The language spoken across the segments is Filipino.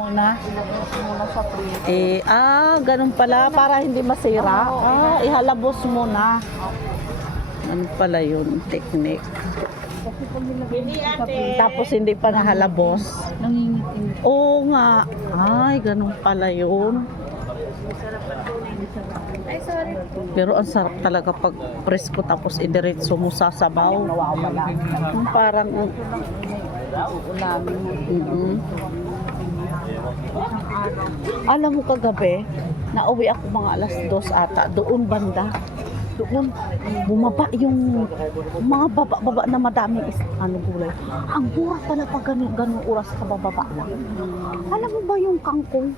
Muna. Ilabas muna sa prito. Ganun pala, para hindi masira. Ihalabos muna. Ano pala yun, technique. Kasi pag nilagay sa prito, Tapos hindi pa nahalabos. nangingitim. Oo nga. Ay, ganun pala yun. Ay, sorry. Pero ang sarap talaga pag presko tapos idiretso mo sa sabaw. Nawawala. Parang, Uulamin mo. alam mo kagabi, nauwi ako mga alas 2 ata, doon banda. Doon, bumaba yung mga baba na madaming gulay. Ang mura pala pag ganun oras ka bababa lang. Alam mo ba yung kangkong?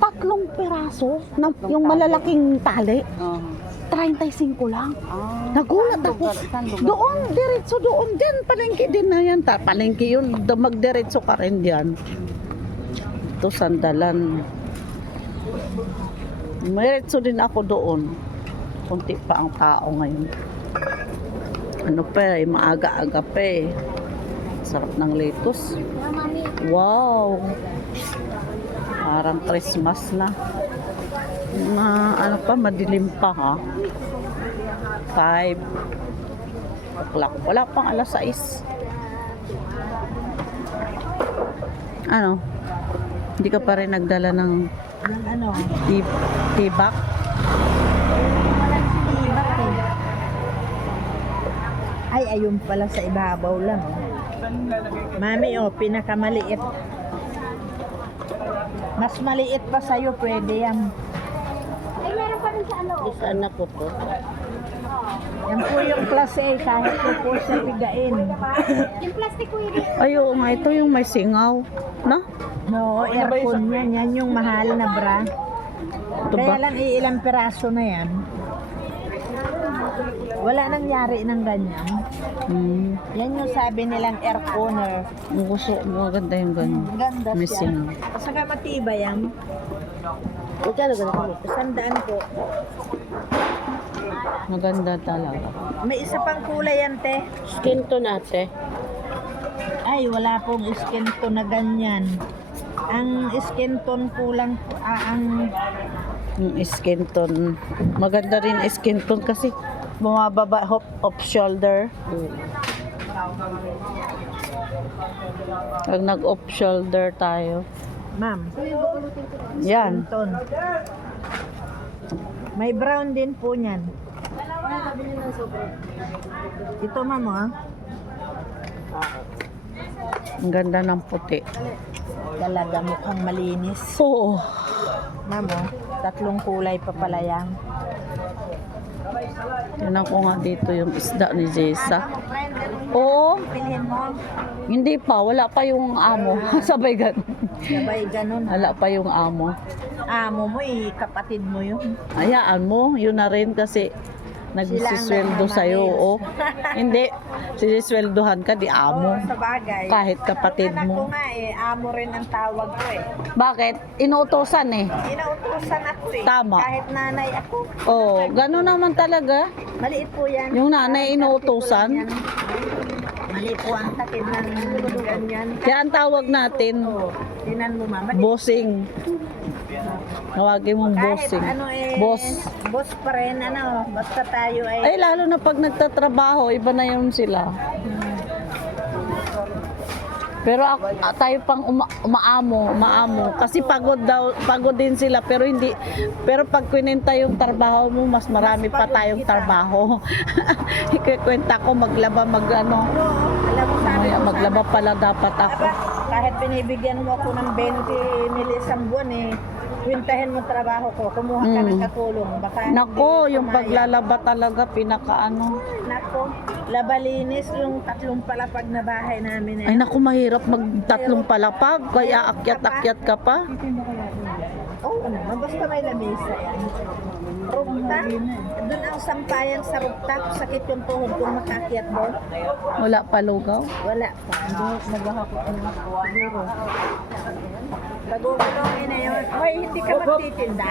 3 peraso, yung malalaking tali. 35 lang. Nagulat ako. Doon, diretso doon din. Palengke din na yan. Palengke yun. Magdiretso ka rin dyan. Ito, sandalan. Diretso din ako doon. Kunti pa ang tao ngayon. Ano pa eh, maaga-aga pa eh. Sarap ng lettuce. Wow! Parang Christmas na. Ano pa, madilim pa ha. 5 o'clock. Wala pang alas 6. Ano? Hindi ka pa rin nagdala ng Ano? tibak? Ay, ayun pala sa ibabaw lang. Mami, pinakamaliit. Mas maliit pa sa'yo, pwede yan. Ay, meron pa rin sa ano. Sa anak ko to. Yan po yung class A, kahit po siya bigain. Yung plastic ko yun. Ay, oo nga, ito yung may singaw. Na? No, aircon yan. Yan yung mahal na bra. Ito Kaya ba? lang ilang peraso na yan. Wala nangyari ng ganyan. Yan yung sabi nilang air corner. Gusto, maganda yung ganyan. Ganda May siya. singaw. Saka matibay yan. Magkano ganito? 100 po. Maganda talaga. May isa pang kulay yan, te. Skin tone ate. Ay, wala pong skin tone na ganyan. Ang skin tone kulang ang Yung skin tone. Maganda rin skin tone kasi bumababa off shoulder. Pag nag-off shoulder tayo. ma'am. Yan. Skin tone. May brown din po niyan. Ito, ma'am, Ang ganda ng puti. Talaga mukhang malinis. Oo. Ma'am, 3 kulay pa pala yan. Tingnan ko nga dito yung isda ni Jessa. Oo. Pilhin mo. Hindi pa. Wala pa yung amo. Sabay ganun. Sabay ganun. Wala pa yung amo. Amo mo, kapatid mo yun. Hayaan mo. Yun na rin kasi nagsisweldo sa'yo. Oo. Hindi. Sinisweldohan ka, di amo. Sa bagay. Kahit kapatid Anak ko mo. nga amo rin ang tawag ko Bakit? Inuutosan eh. Inautusan ako Tama. Kahit nanay ako. Oo. Gano'n naman talaga. Maliit po yan. Yung nanay inuutosan. Maliit po ang takid ng ganyan. Kaya ang tawag natin, Tinan mo, mama. bossing. Tawagin mong Kahit bossing. ano Boss. Boss pa rin, basta tayo Ay, lalo na pag nagtatrabaho, iba na yun sila. Pero tayo pang umaamo. Kasi pagod din sila, pero pag kwenta yung trabaho mo, mas marami pa tayong trabaho. Ikikwenta ko, maglaba, alam mo sabi ko maglaba pala dapat ako. kahit binibigyan mo ako ng 20 nila isang buwan kwentahin mo trabaho ko, kumuha ka ng katulong. Baka Nako, hindi yung pumayag. paglalaba talaga, pinakaano. Nako, labalinis yung 3 palapag na bahay namin. Ay naku, mahirap mag-3 palapag, kaya akyat-akyat ka pa. Oo naman, basta may lamesa yan. Rooftop, doon ang sampayan sa rooftop, sakit yung tuhod kung makakyat doon. Wala pa lugaw. Wala pa. Naghahakot na siguro. Pag-uulongin na yun, hoy, hindi ka magtitinda.